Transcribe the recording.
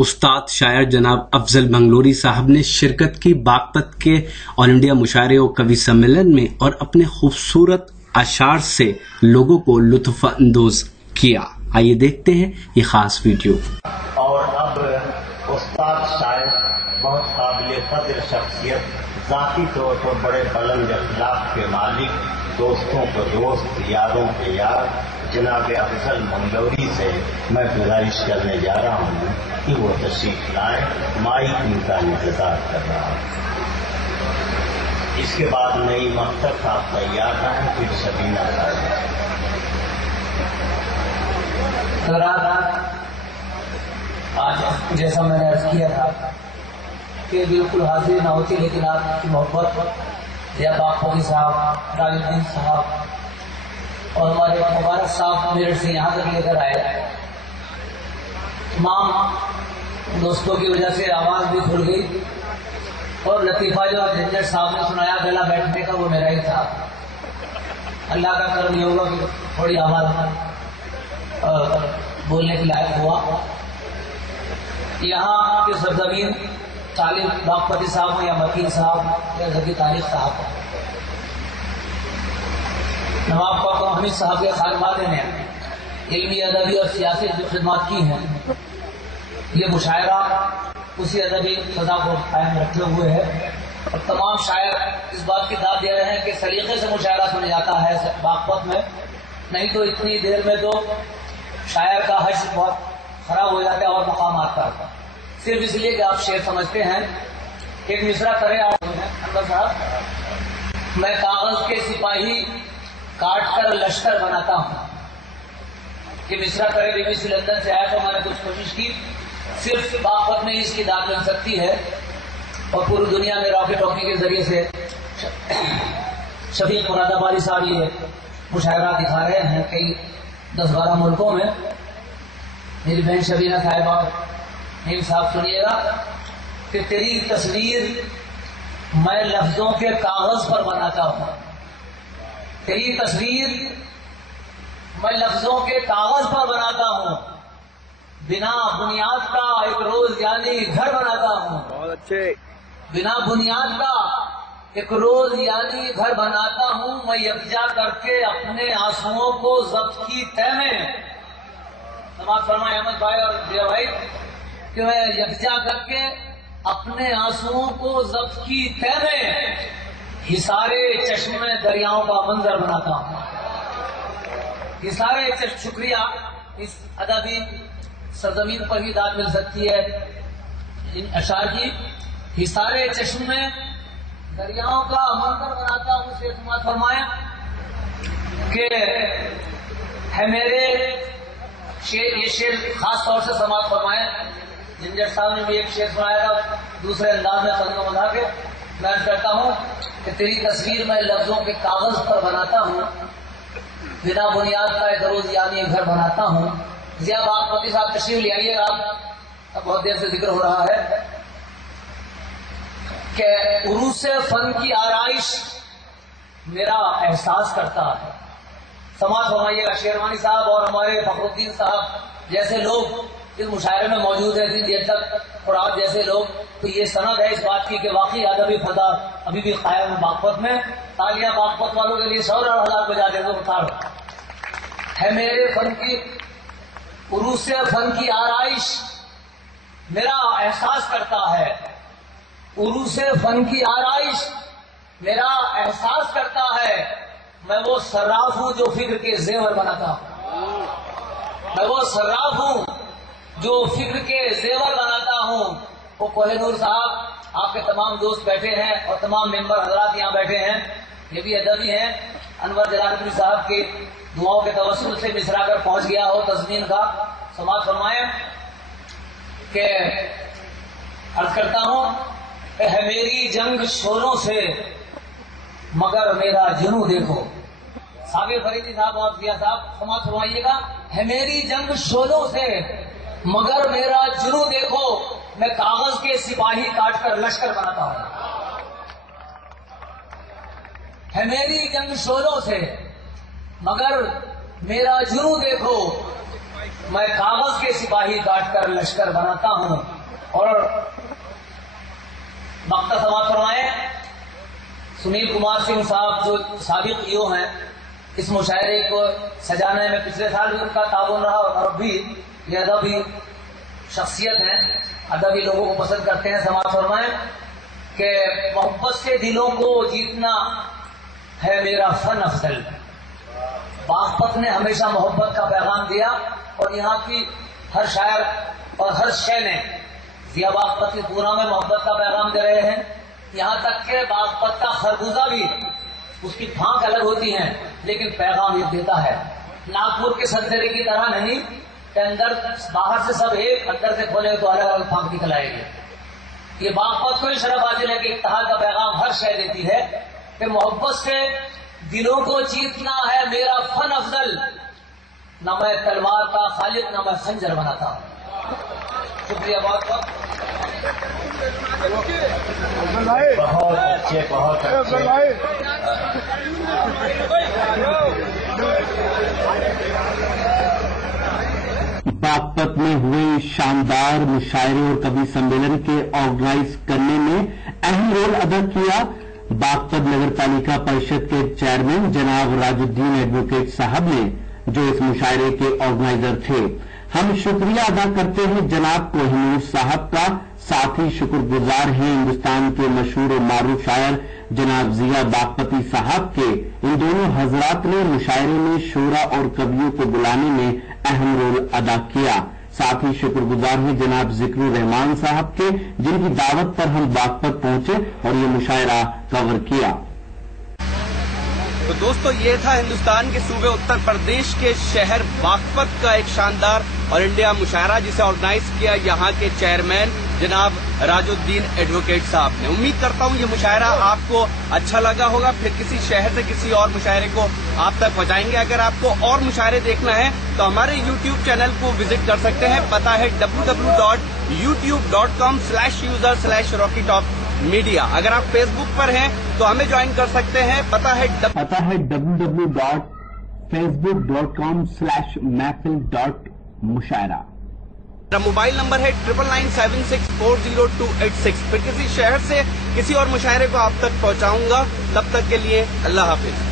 استاد شاعر جناب افضل منگلوری صاحب نے شرکت کی باغپت کے آل انڈیا مشاعرے اور کبھی سمیلن میں اور اپنے خوبصورت اشعار سے لوگوں کو لطف اندوز کیا. آئیے دیکھتے ہیں یہ خاص ویڈیو. اور اب استاد شاعر بہت قابل قدر شخصیت، ذاتی طور پر بڑے بلند اخلاق کے مالک، دوستوں کو دوست، یاروں کے یار جناب افضل منگلوری سے میں گزارش کرنے جا رہا ہوں کہ وہ تشریف لائیں. مائک ان کا انتظار کر رہا ہوں. اس کے بعد نئی مقطع آپ تیار رہیں، پھر شبینہ صاحب. آج جیسا میں نے عرض کیا تھا کہ بالکل حاضر نہ ہوتی، لیکن آپ کی محبت یا باقی صاحب، راج الدین صاحب اور ہمارے مبارک صاحب میرٹھ سے یہاں تک لے کر آئے. تمام دوستوں کی وجہ سے آواز بھی کھل گئی اور لطیفہ جو جھنجھٹ صاحب نے سنایا گلا بیٹھنے کا وہ میرا ہی تھا. اللہ کا کرم یہ ہوگا کہ تھوڑی آواز بولنے کے لائق ہوا. یہاں کی سرزمین طالب باغپتی صاحب ہوں یا مکین صاحب یا ذکی طارق صاحب، نواب پاک حمید صاحب کے خانوادے نے علمی، ادبی اور سیاسی جو خدمات کی ہیں، یہ مشاعرہ اسی ادبی فضا کو قائم رکھتے ہوئے ہے. اور تمام شاعر اس بات کی داد دے رہے ہیں کہ سلیقے سے مشاعرہ سنا جاتا ہے باغپت میں، نہیں تو اتنی دیر میں تو شاعر کا حج بہت خراب ہو جاتا ہے اور مقامات کا ہوتا ہے. صرف اس لیے کہ آپ شعر سمجھتے ہیں. ایک مصرع کرے آپ انور صاحب، میں کاغذ کے سپاہی کاٹ کر لشکر بناتا ہوں. یہ مصرع کرے بی بی سی لندن سے آیا تو میں نے کچھ کوشش کی. صرف باغپت میں اس کی داد مل سکتی ہے اور پوری دنیا میں راکٹ ٹاکنگ کے ذریعے سے شفیق مراد آبادی صاحب یہ مشاعرہ دکھا رہے ہیں کئی 10-12 ملکوں میں. میری بہن شبینہ صاحبہ نیم صاحب سنیے گا کہ تیری تصویر میں لفظوں کے کاغذ پر بناتا ہوں. تیری تصویر میں لفظوں کے کاغذ پر بناتا ہوں. بنا بنیاد کا ایک روز یعنی گھر بناتا ہوں. بہت اچھے. بنا بنیاد کا ایک روز یعنی گھر بناتا ہوں. میں یکجا کر کے اپنے آنسوؤں کو ضبط کی تہ میں، سماعت فرمائے احمد بھائی اور دیا بھائی، کہ میں یکجا کر کے اپنے آنسوؤں کو ضبط کی تہ میں حصارے چشم دریاؤں کا منظر بناتا ہوں. حصارے چشم، شکریہ. اس ادبی سرزمین پر ہی داد مل سکتی ہے ان اشعار کی. حصارے چشم میں دریاؤں کا منظر بناتا ہوں سے سماعت فرمائے کہ ہے میرے شعر. یہ شعر خاص طور سے سماعت فرمائے. جھنجھٹ صاحب نے بھی ایک شعر سنایا تھا دوسرے انداز میں فضل و مدح کے. میں کرتا ہوں کہ تیری تصویر میں لفظوں کے کاغذ پر بناتا ہوں. بنا بنیاد کا ایک روز یعنی گھر بناتا ہوں. ضیاء باغپتی صاحب تشریف لے آئیے گا. اب بہت دیر سے ذکر ہو رہا ہے کہ عروس فن کی آرائش میرا احساس کرتا ہے. سماعت فرمائیے گا. شیروانی صاحب اور ہمارے فخر الدین صاحب جیسے لوگ اس مشاعرے میں موجود ہیں اتنی دیر تک، اور آپ جیسے لوگ، تو یہ سند ہے اس بات کی کہ واقعی ادبی فضا ابھی بھی قائم ہے باغپت میں. تالیاں باغپت والوں کے لیے 100,000 بجا دے دو. ہے میرے فن کی عروس فن کی آرائش میرا احساس کرتا ہے. عروس فن کی آرائش میرا احساس کرتا ہے. میں وہ صراف ہوں جو فکر کے زیور بناتا ہوں. میں وہ صراف ہوں جو فکر کے زیور بناتا ہوں. وہ کوہ نور صاحب، آپ کے تمام دوست بیٹھے ہیں اور تمام ممبر حضرات یہاں بیٹھے ہیں، یہ بھی ادبی ہیں. انور جلال صاحب کی دعاؤں کے توسل سے مصرع کر پہنچ گیا ہو تزمین کا. سماعت فرمائیں کہ عرض کرتا ہوں کہ ہے میری جنگ شوروں سے مگر میرا جنوں دیکھو. صابر فریدی صاحب اور ضیاء صاحب سماعت فرمائیے گا. ہے میری جنگ شوروں سے مگر میرا جنوں دیکھو. میں کاغذ کے سپاہی کاٹ کر لشکر بناتا ہوں. ہے میری جنگ شوروں سے مگر میرا جنوں دیکھو. میں کاغذ کے سپاہی کاٹ کر لشکر بناتا ہوں. اور وقت سماعت فرمائے سنیل کمار سنگھ صاحب جو سابق ایو ہیں، اس مشاعرے کو سجانے میں پچھلے سال بھی ان کا تعاون رہا اور اب بھی یہ ادبی شخصیت ہیں، ادبی لوگوں کو پسند کرتے ہیں. سماعت فرمائیں کہ محبت سے دلوں کو جیتنا ہے میرا فن افضل. باغپت نے ہمیشہ محبت کا پیغام دیا اور یہاں کی ہر شاعر اور ہر شے نے ضیا باغپت کی پورا میں محبت کا پیغام دے رہے ہیں. یہاں تک کہ باغپت کا خربوزہ بھی، اس کی پھانک الگ ہوتی ہیں لیکن پیغام یہ دیتا ہے. ناگپور کے سنترے کی طرح نہیں کہ اندر باہر سے سب ایک، اندر سے کھولے تو الگ الگ پھانک نکل آئے گی. یہ باغپت کو ہی شرف حاصل ہے کہ اتحاد کا پیغام ہر شے دیتی ہے کہ محبت سے دلوں کو جیتنا ہے میرا فن افضل. نہ میں تلوار کا خالق نہ میں خنجر بناتا. شکریہ بہت بہت. بہت اچھے بہت اچھے. باغپت میں ہوئے شاندار مشاعرے اور کبھی سمیلن کے آرگنائز کرنے میں اہم رول ادا کیا باغپت نگر پالیکا پریشد کے چیئرمین جناب راج الدین ایڈوکیٹ صاحب نے، جو اس مشاعرے کے آرگنائزر تھے. ہم شکریہ ادا کرتے ہیں جناب کوہنور صاحب کا. ساتھ ہی شکر گزار ہیں ہندوستان کے مشہور و معروف شاعر جناب ضیا باغپتی صاحب کے. ان دونوں حضرات نے مشاعرے میں شعراء اور کویوں کو بلانے میں اہم رول ادا کیا. ساتھ ہی شکر گزار ہیں جناب ذکر الرحمان صاحب کے، جن کی دعوت پر ہم باغپت پہنچے اور یہ مشاعرہ کور کیا. تو دوستو یہ تھا ہندوستان کے صوبے اتر پردیش کے شہر باغپت کا ایک شاندار اور انڈیا مشاعرہ، جسے آرگنائز کیا یہاں کے چیئرمین جناب راج الدین ایڈوکیٹ صاحب نے. امید کرتا ہوں یہ مشاعرہ آپ کو اچھا لگا ہوگا. پھر کسی شہر سے کسی اور مشاعرے کو آپ تک پہنچائیں گے. اگر آپ کو اور مشاعرے دیکھنا ہے تو ہمارے YouTube چینل کو وزٹ کر سکتے ہیں. پتہ ہے www.youtube.com/user/RockyTopMedia. اگر آپ فیس بک پر ہیں تو ہمیں جوائن کر سکتے ہیں. پتہ ہے www.facebook.com/محفل.مشاعرہ. میرا موبائل نمبر ہے 9997640286. پھر کسی شہر سے کسی اور مشاعرے کو آپ تک پہنچاؤں گا. تب تک کے لیے اللہ حافظ.